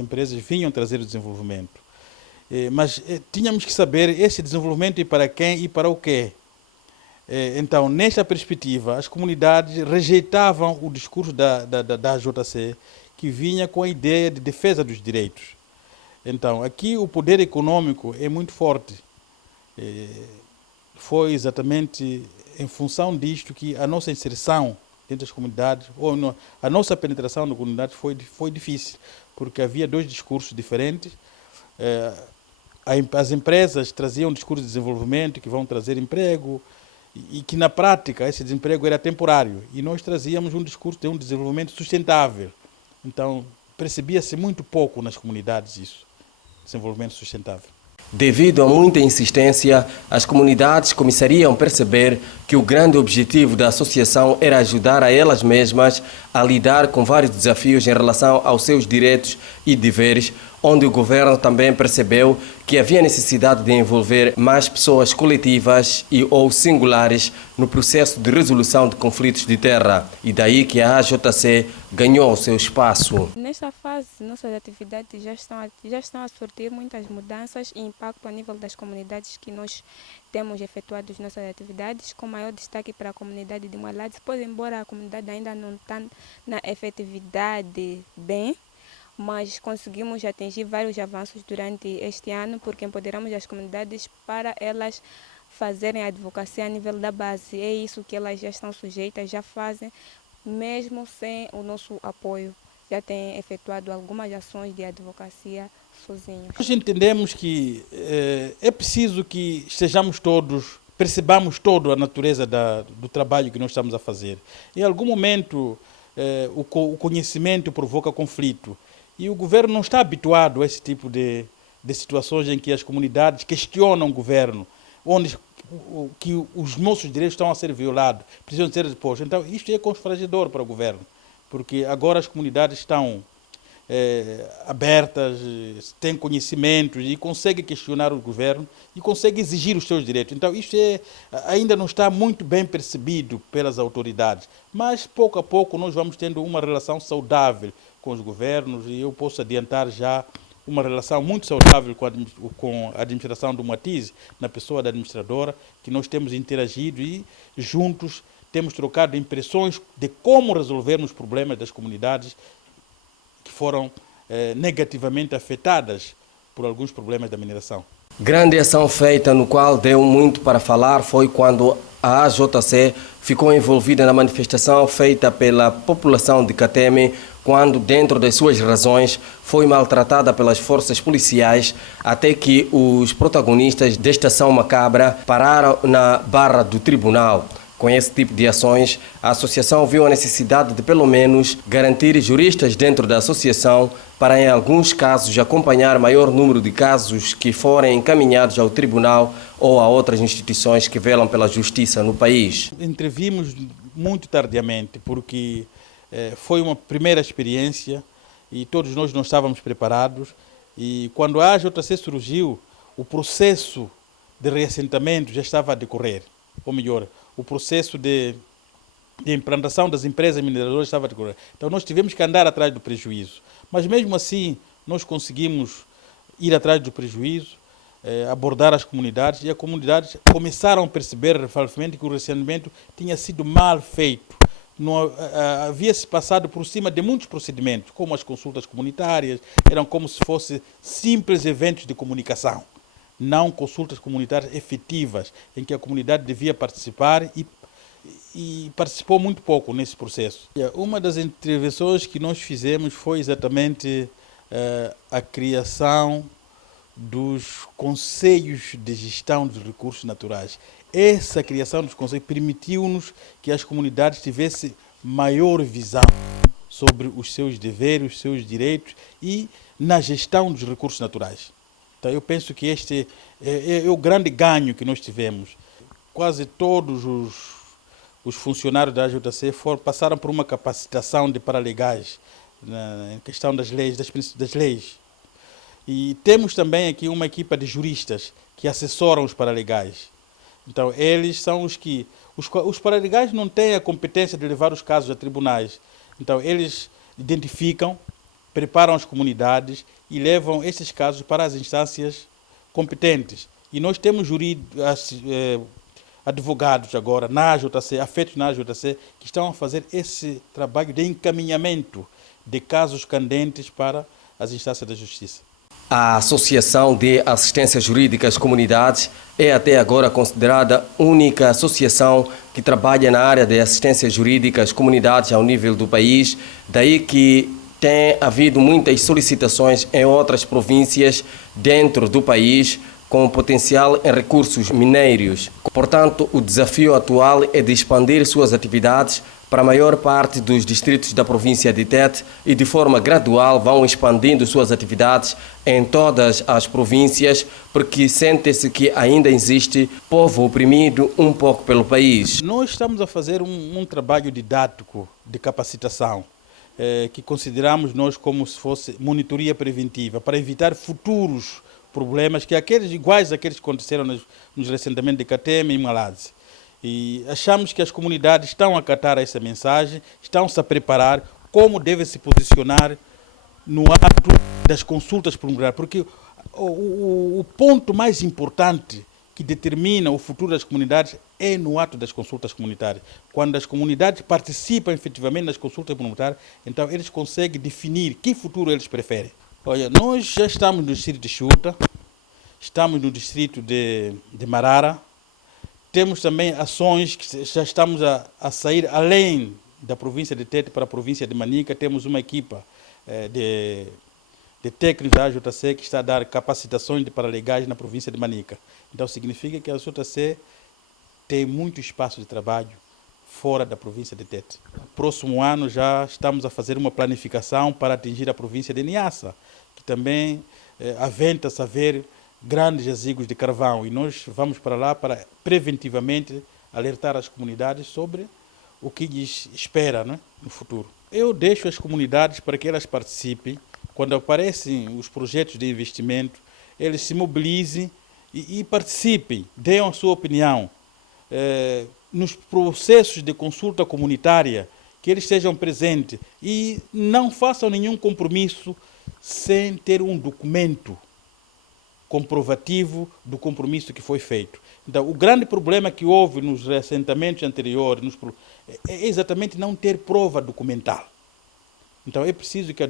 empresas vinham trazer o desenvolvimento. Mas tínhamos que saber esse desenvolvimento e para quem e para o quê. Então, nesta perspectiva, as comunidades rejeitavam o discurso da AJC, que vinha com a ideia de defesa dos direitos. Então, aqui o poder econômico é muito forte. Foi exatamente em função disto que a nossa inserção dentro das comunidades, ou a nossa penetração na comunidade foi difícil, porque havia dois discursos diferentes. As empresas traziam um discurso de desenvolvimento que vão trazer emprego, e que na prática esse desemprego era temporário, e nós trazíamos um discurso de um desenvolvimento sustentável. Então percebia-se muito pouco nas comunidades isso, desenvolvimento sustentável. Devido a muita insistência, as comunidades começariam a perceber que o grande objetivo da associação era ajudar a elas mesmas a lidar com vários desafios em relação aos seus direitos e deveres, onde o governo também percebeu que havia necessidade de envolver mais pessoas coletivas e ou singulares no processo de resolução de conflitos de terra. E daí que a AJC ganhou o seu espaço. Nesta fase, nossas atividades já estão a surtir muitas mudanças e impacto a nível das comunidades que nós temos efetuado as nossas atividades, com maior destaque para a comunidade de Mualades, pois embora a comunidade ainda não está na efetividade bem, mas conseguimos atingir vários avanços durante este ano, porque empoderamos as comunidades para elas fazerem a advocacia a nível da base. É isso que elas já estão sujeitas, já fazem, mesmo sem o nosso apoio. Já têm efetuado algumas ações de advocacia sozinhos. Nós entendemos que é preciso que estejamos todos, percebamos toda a natureza do trabalho que nós estamos a fazer. Em algum momento, o conhecimento provoca conflito. E o governo não está habituado a esse tipo de situações em que as comunidades questionam o governo, onde que os nossos direitos estão a ser violados, precisam ser expostos. Então, isto é constrangedor para o governo, porque agora as comunidades estão abertas, têm conhecimentos e conseguem questionar o governo e conseguem exigir os seus direitos. Então, isto ainda não está muito bem percebido pelas autoridades, mas pouco a pouco nós vamos tendo uma relação saudável com os governos, e eu posso adiantar já uma relação muito saudável com a administração do Matize, na pessoa da administradora, que nós temos interagido e juntos temos trocado impressões de como resolvermos os problemas das comunidades que foram negativamente afetadas por alguns problemas da mineração. Grande ação feita, no qual deu muito para falar, foi quando a AJC ficou envolvida na manifestação feita pela população de Kateme, quando, dentro das suas razões, foi maltratada pelas forças policiais, até que os protagonistas desta ação macabra pararam na barra do tribunal. Com esse tipo de ações, a associação viu a necessidade de, pelo menos, garantir juristas dentro da associação para, em alguns casos, acompanhar maior número de casos que forem encaminhados ao tribunal ou a outras instituições que velam pela justiça no país. Intervimos muito tardiamente, porque foi uma primeira experiência e todos nós não estávamos preparados. E quando a AJC surgiu, o processo de reassentamento já estava a decorrer, ou melhor, o processo de implantação das empresas mineradoras estava a decorrer. Então nós tivemos que andar atrás do prejuízo. Mas mesmo assim, nós conseguimos ir atrás do prejuízo, abordar as comunidades, e as comunidades começaram a perceber rapidamente que o reassentamento tinha sido mal feito. Havia-se passado por cima de muitos procedimentos, como as consultas comunitárias, eram como se fossem simples eventos de comunicação, não consultas comunitárias efetivas, em que a comunidade devia participar e participou muito pouco nesse processo. Uma das intervenções que nós fizemos foi exatamente a criação dos conselhos de gestão dos recursos naturais. Essa criação dos conselhos permitiu-nos que as comunidades tivessem maior visão sobre os seus deveres, os seus direitos e na gestão dos recursos naturais. Então, eu penso que este é o grande ganho que nós tivemos. Quase todos os funcionários da AJC passaram por uma capacitação de paralegais na questão das leis, das leis. E temos também aqui uma equipa de juristas que assessoram os paralegais. Então, eles são os que... Os paralegais não têm a competência de levar os casos a tribunais. Então, eles identificam preparam as comunidades e levam estes casos para as instâncias competentes. E nós temos advogados agora na AJC, afetos na AJC, que estão a fazer esse trabalho de encaminhamento de casos candentes para as instâncias da justiça. A Associação de Assistência Jurídica às Comunidades é até agora considerada a única associação que trabalha na área de assistência jurídica às comunidades ao nível do país, daí que tem havido muitas solicitações em outras províncias dentro do país com potencial em recursos minérios. Portanto, o desafio atual é de expandir suas atividades para a maior parte dos distritos da província de Tete e de forma gradual vão expandindo suas atividades em todas as províncias, porque sente-se que ainda existe povo oprimido um pouco pelo país. Nós estamos a fazer um trabalho didático de capacitação, que consideramos nós como se fosse monitoria preventiva, para evitar futuros problemas que iguais àqueles que aconteceram nos ressentamentos de Cateme e Malade. E achamos que as comunidades estão a acatar essa mensagem, estão-se a preparar como devem se posicionar no ato das consultas preliminares, porque o ponto mais importante que determina o futuro das comunidades é no ato das consultas comunitárias. Quando as comunidades participam efetivamente nas consultas comunitárias, então eles conseguem definir que futuro eles preferem. Olha, nós já estamos no distrito de Xuta, estamos no distrito de Marara, temos também ações que já estamos a sair além da província de Tete para a província de Manica. Temos uma equipa de técnicos da AJC que está a dar capacitações para legais na província de Manica. Então significa que a AJC tem muito espaço de trabalho fora da província de Tete. Próximo ano já estamos a fazer uma planificação para atingir a província de Niassa, que também aventa-se a ver grandes jazigos de carvão, e nós vamos para lá para preventivamente alertar as comunidades sobre o que lhes espera, né, no futuro. Eu deixo as comunidades para que elas participem. Quando aparecem os projetos de investimento, eles se mobilizem e participem, deem a sua opinião. Nos processos de consulta comunitária, que eles estejam presentes e não façam nenhum compromisso sem ter um documento comprovativo do compromisso que foi feito. Então, o grande problema que houve nos assentamentos anteriores é exatamente não ter prova documental. Então, é preciso que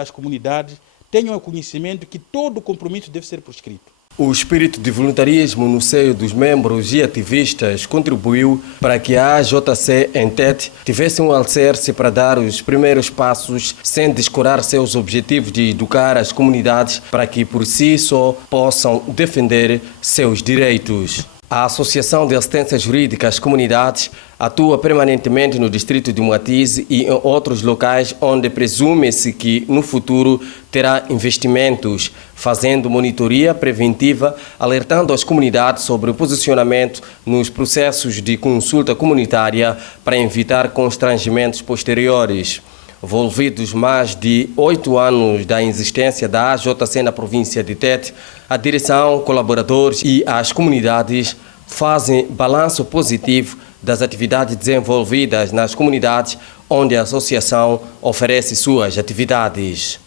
as comunidades tenham o conhecimento que todo compromisso deve ser prescrito. O espírito de voluntarismo no seio dos membros e ativistas contribuiu para que a AJC em Tete tivesse um alicerce para dar os primeiros passos sem descurar seus objetivos de educar as comunidades para que por si só possam defender seus direitos. A Associação de Assistência Jurídica às Comunidades atua permanentemente no distrito de Moatize e em outros locais onde presume-se que no futuro terá investimentos, fazendo monitoria preventiva, alertando as comunidades sobre o posicionamento nos processos de consulta comunitária para evitar constrangimentos posteriores. Envolvidos mais de 8 anos da existência da AJC na província de Tete, a direção, colaboradores e as comunidades fazem balanço positivo das atividades desenvolvidas nas comunidades onde a associação oferece suas atividades.